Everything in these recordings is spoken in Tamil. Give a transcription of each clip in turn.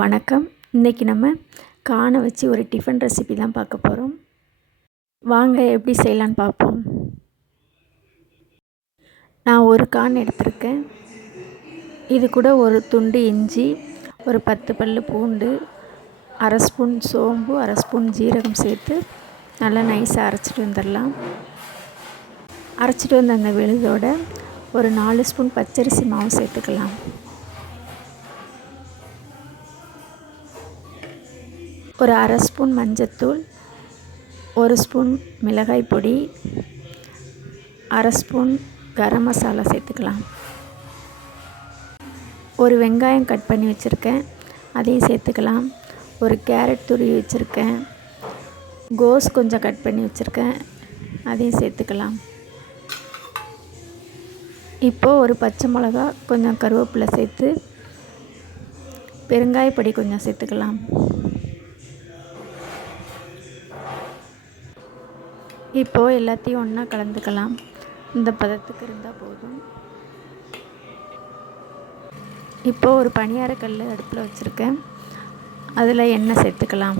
வணக்கம். இன்றைக்கி நம்ம கார்னை வச்சு ஒரு டிஃபன் ரெசிபி தான் பார்க்க போகிறோம். வாங்க எப்படி செய்யலான்னு பார்ப்போம். நான் ஒரு கார்ன் எடுத்திருக்கேன். இது கூட ஒரு துண்டு இஞ்சி, ஒரு 10 பல்லு பூண்டு, அரை ஸ்பூன் சோம்பு, அரை ஸ்பூன் ஜீரகம் சேர்த்து நல்லா நைஸாக அரைச்சிட்டு வந்துடலாம். அரைச்சிட்டு வந்த அந்த விழுதோட ஒரு 4 ஸ்பூன் பச்சரிசி மாவு சேர்த்துக்கலாம். ஒரு அரை ஸ்பூன் மஞ்சத்தூள், ஒரு ஸ்பூன் மிளகாய் பொடி, அரை ஸ்பூன் கரம் மசாலா சேர்த்துக்கலாம். ஒரு வெங்காயம் கட் பண்ணி வச்சுருக்கேன், அதையும் சேர்த்துக்கலாம். ஒரு கேரட் துருவி வச்சுருக்கேன், கோஸ் கொஞ்சம் கட் பண்ணி வச்சுருக்கேன், அதையும் சேர்த்துக்கலாம். இப்போது ஒரு பச்சை மிளகா, கொஞ்சம் கருவேப்பிலை சேர்த்து பெருங்காயப்பொடி கொஞ்சம் சேர்த்துக்கலாம். இப்போது எல்லாத்தையும் ஒன்றா கலந்துக்கலாம். இந்த பதத்துக்கு இருந்தால் போதும். இப்போது ஒரு பணியாரக்கல் அடுப்பில் வச்சுருக்கேன், அதில் எண்ணெய் சேர்த்துக்கலாம்.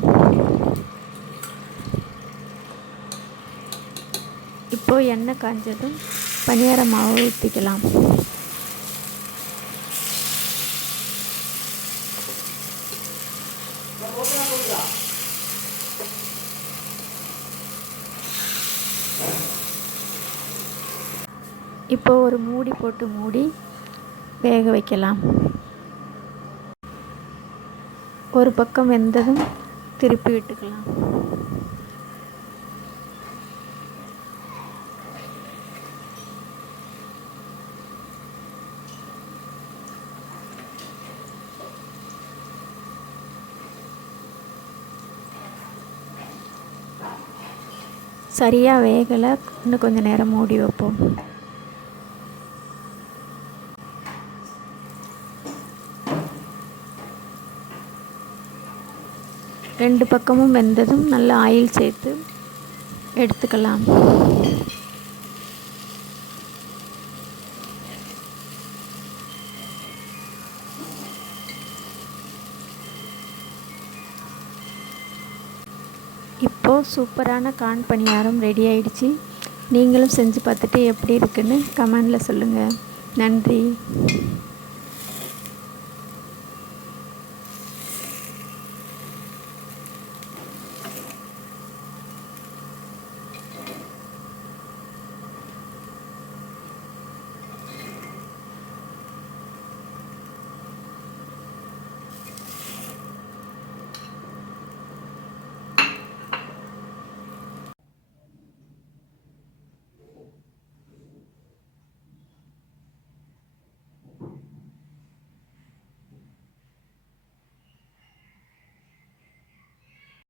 இப்போது எண்ணெய் காஞ்சதும் பணியார மாவு ஊற்றிக்கலாம். இப்போது ஒரு மூடி போட்டு மூடி வேக வைக்கலாம். ஒரு பக்கம் வெந்ததும் திருப்பி விட்டுக்கலாம். சரியாக வேகலை, இன்னும் கொஞ்சம் நேரம் மூடி வைப்போம். ரெண்டு பக்கமும் வெந்ததும் நல்லா ஆயில் சேர்த்து எடுத்துக்கலாம். இப்போது சூப்பரான கார்ன் பணியாரம் ரெடி ஆயிடுச்சு. நீங்களும் செஞ்சு பார்த்துட்டு எப்படி இருக்குன்னு கமெண்டில் சொல்லுங்கள். நன்றி.